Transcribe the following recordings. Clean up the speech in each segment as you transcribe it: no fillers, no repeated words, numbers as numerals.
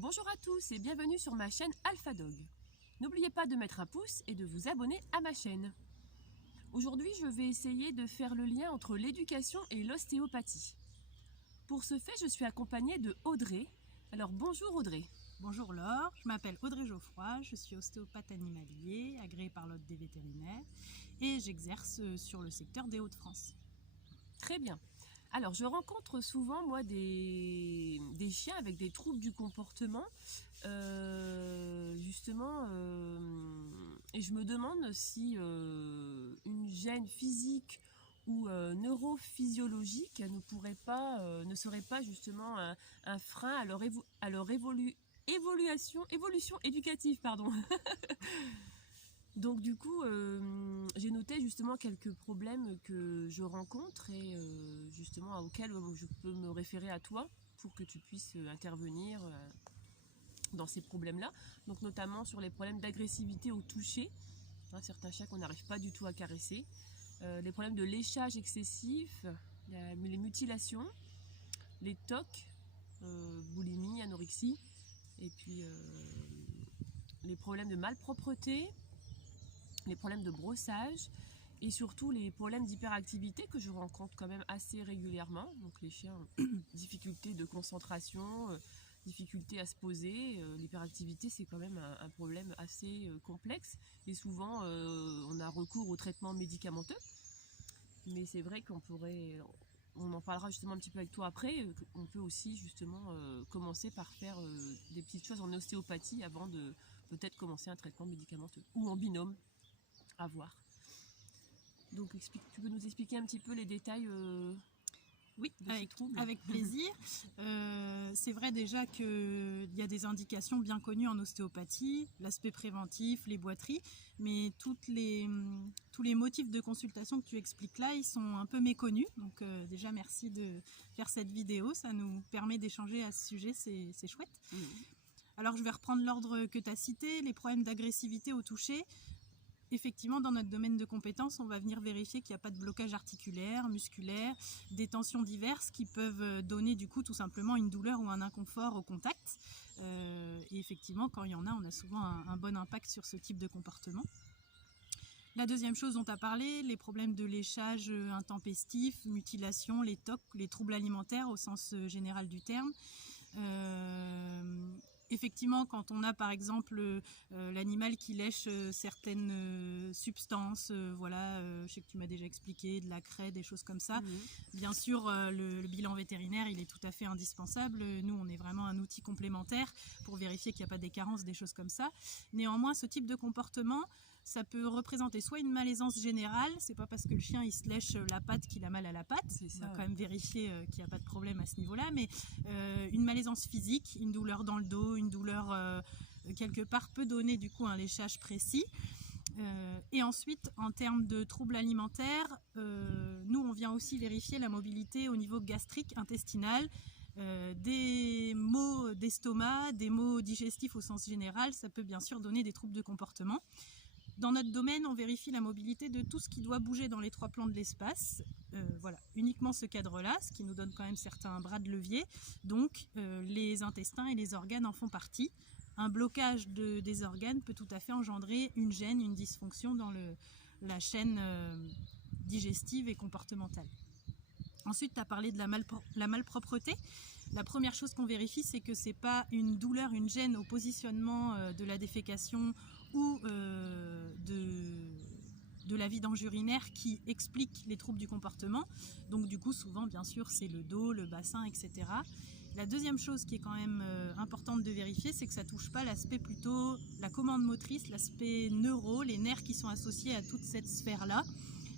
Bonjour à tous et bienvenue sur ma chaîne AlphaDog. N'oubliez pas de mettre un pouce et de vous abonner à ma chaîne. Aujourd'hui, je vais essayer de faire le lien entre l'éducation et l'ostéopathie. Pour ce fait, je suis accompagnée de Audrey. Alors bonjour Audrey. Bonjour Laure, je m'appelle Audrey Geoffroy, je suis ostéopathe animalier, agréée par l'Ordre des vétérinaires et j'exerce sur le secteur des Hauts-de-France. Très bien. Alors je rencontre souvent moi des chiens avec des troubles du comportement, justement, et je me demande si une gêne physique ou neurophysiologique ne serait pas justement un frein à leur évolution éducative, pardon. Donc du coup, j'ai noté justement quelques problèmes que je rencontre et justement auxquels je peux me référer à toi pour que tu puisses intervenir dans ces problèmes-là. Donc notamment sur les problèmes d'agressivité au toucher, certains chiens qu'on n'arrive pas du tout à caresser, les problèmes de léchage excessif, les mutilations, les TOC, boulimie, anorexie, et puis les problèmes de malpropreté, les problèmes de brossage et surtout les problèmes d'hyperactivité que je rencontre quand même assez régulièrement. Donc les chiens ont difficulté de concentration, difficulté à se poser. L'hyperactivité, c'est quand même un problème assez complexe et souvent on a recours au traitement médicamenteux. Mais c'est vrai on en parlera justement un petit peu avec toi après, on peut aussi justement commencer par faire des petites choses en ostéopathie avant de peut-être commencer un traitement médicamenteux ou en binôme. À voir. Donc tu peux nous expliquer un petit peu les détails Oui, de ces troubles? avec plaisir. C'est vrai déjà qu'il y a des indications bien connues en ostéopathie, l'aspect préventif, les boiteries, mais tous les motifs de consultation que tu expliques là, ils sont un peu méconnus. Donc déjà merci de faire cette vidéo, ça nous permet d'échanger à ce sujet, c'est chouette. Alors je vais reprendre l'ordre que tu as cité, les problèmes d'agressivité au toucher. Effectivement, dans notre domaine de compétences, on va venir vérifier qu'il n'y a pas de blocage articulaire, musculaire, des tensions diverses qui peuvent donner du coup tout simplement une douleur ou un inconfort au contact. Et effectivement, quand il y en a, on a souvent un bon impact sur ce type de comportement. La deuxième chose dont tu as parlé, les problèmes de léchage intempestif, mutilation, les TOC, les troubles alimentaires au sens général du terme. Effectivement, quand on a par exemple l'animal qui lèche certaines substances, je sais que tu m'as déjà expliqué, de la craie, des choses comme ça, bien sûr le bilan vétérinaire il est tout à fait indispensable. Nous on est vraiment un outil complémentaire pour vérifier qu'il n'y a pas des carences, des choses comme ça. Néanmoins, ce type de comportement, ça peut représenter soit une malaisance générale, c'est pas parce que le chien il se lèche la patte qu'il a mal à la patte, on va quand même vérifier qu'il n'y a pas de problème à ce niveau-là, mais une malaisance physique, une douleur dans le dos, une douleur quelque part peut donner du coup un léchage précis. Et ensuite, en termes de troubles alimentaires, nous on vient aussi vérifier la mobilité au niveau gastrique, intestinal, des maux d'estomac, des maux digestifs au sens général, ça peut bien sûr donner des troubles de comportement. Dans notre domaine, on vérifie la mobilité de tout ce qui doit bouger dans les trois plans de l'espace. Voilà, uniquement ce cadre-là, ce qui nous donne quand même certains bras de levier. Donc, les intestins et les organes en font partie. Un blocage des organes peut tout à fait engendrer une gêne, une dysfonction dans la chaîne digestive et comportementale. Ensuite, tu as parlé de la malpropreté. La première chose qu'on vérifie, c'est que ce n'est pas une douleur, une gêne au positionnement de la défécation ou de la vidange urinaire qui explique les troubles du comportement. Donc du coup, souvent, bien sûr, c'est le dos, le bassin, etc. La deuxième chose qui est quand même importante de vérifier, c'est que ça ne touche pas l'aspect plutôt, la commande motrice, l'aspect neuro, les nerfs qui sont associés à toute cette sphère-là.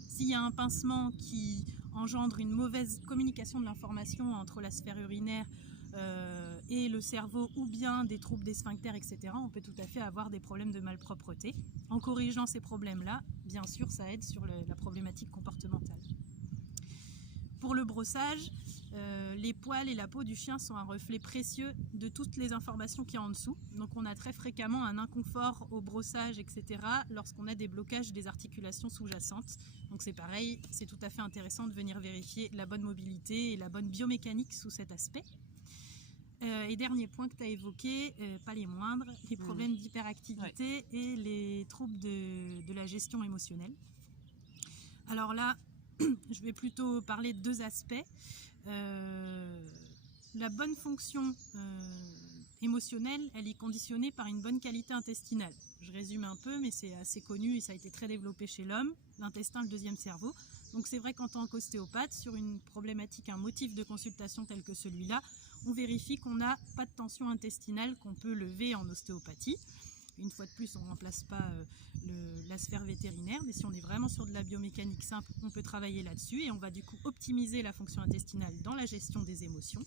S'il y a un pincement qui engendre une mauvaise communication de l'information entre la sphère urinaire et le cerveau, ou bien des troubles des sphincters, etc., on peut tout à fait avoir des problèmes de malpropreté. En corrigeant ces problèmes-là, bien sûr, ça aide sur la problématique comportementale. Pour le brossage, les poils et la peau du chien sont un reflet précieux de toutes les informations qu'il y a en dessous. Donc on a très fréquemment un inconfort au brossage, etc., lorsqu'on a des blocages des articulations sous-jacentes. Donc c'est pareil, c'est tout à fait intéressant de venir vérifier la bonne mobilité et la bonne biomécanique sous cet aspect. Et dernier point que tu as évoqué, pas les moindres, les problèmes d'hyperactivité et les troubles de la gestion émotionnelle. Alors là, je vais plutôt parler de deux aspects. La bonne fonction émotionnelle, elle est conditionnée par une bonne qualité intestinale. Je résume un peu, mais c'est assez connu et ça a été très développé chez l'homme. L'intestin, le deuxième cerveau. Donc c'est vrai qu'en tant qu'ostéopathe, sur une problématique, un motif de consultation tel que celui-là, on vérifie qu'on n'a pas de tension intestinale qu'on peut lever en ostéopathie. Une fois de plus, on ne remplace pas la sphère vétérinaire, mais si on est vraiment sur de la biomécanique simple, on peut travailler là-dessus et on va du coup optimiser la fonction intestinale dans la gestion des émotions.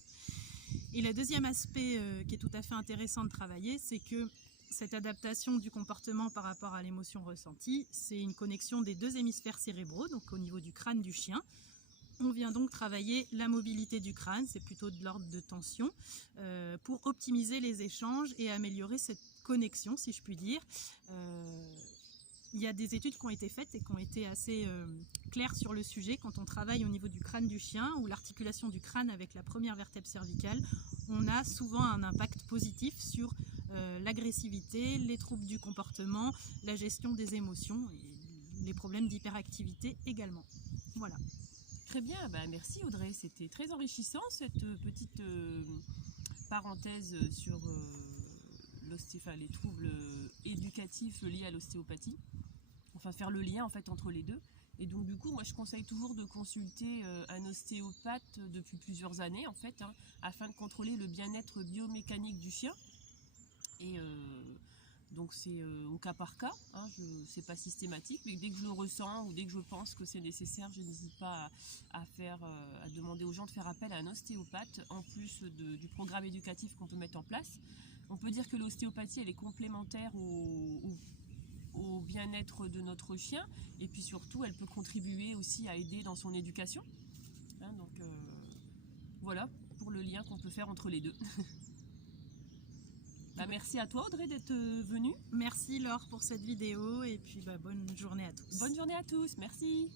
Et le deuxième aspect qui est tout à fait intéressant de travailler, c'est que cette adaptation du comportement par rapport à l'émotion ressentie, c'est une connexion des deux hémisphères cérébraux, donc au niveau du crâne du chien. On vient donc travailler la mobilité du crâne, c'est plutôt de l'ordre de tension, pour optimiser les échanges et améliorer cette connexion, si je puis dire. Il y a des études qui ont été faites et qui ont été assez claires sur le sujet. Quand on travaille au niveau du crâne du chien ou l'articulation du crâne avec la première vertèbre cervicale, on a souvent un impact positif sur l'agressivité, les troubles du comportement, la gestion des émotions et les problèmes d'hyperactivité également. Voilà. Très bien, merci Audrey, c'était très enrichissant cette petite parenthèse sur les troubles éducatifs liés à l'ostéopathie, enfin faire le lien en fait entre les deux. Et donc du coup, moi je conseille toujours de consulter un ostéopathe depuis plusieurs années en fait, afin de contrôler le bien-être biomécanique du chien. Et donc c'est au cas par cas, c'est pas systématique, mais dès que je le ressens ou dès que je pense que c'est nécessaire, je n'hésite pas à demander aux gens de faire appel à un ostéopathe, en plus du programme éducatif qu'on peut mettre en place. On peut dire que l'ostéopathie, elle est complémentaire au bien-être de notre chien, et puis surtout, elle peut contribuer aussi à aider dans son éducation. Donc voilà pour le lien qu'on peut faire entre les deux. Merci à toi Audrey d'être venue. Merci Laure pour cette vidéo et puis bonne journée à tous. Bonne journée à tous, merci.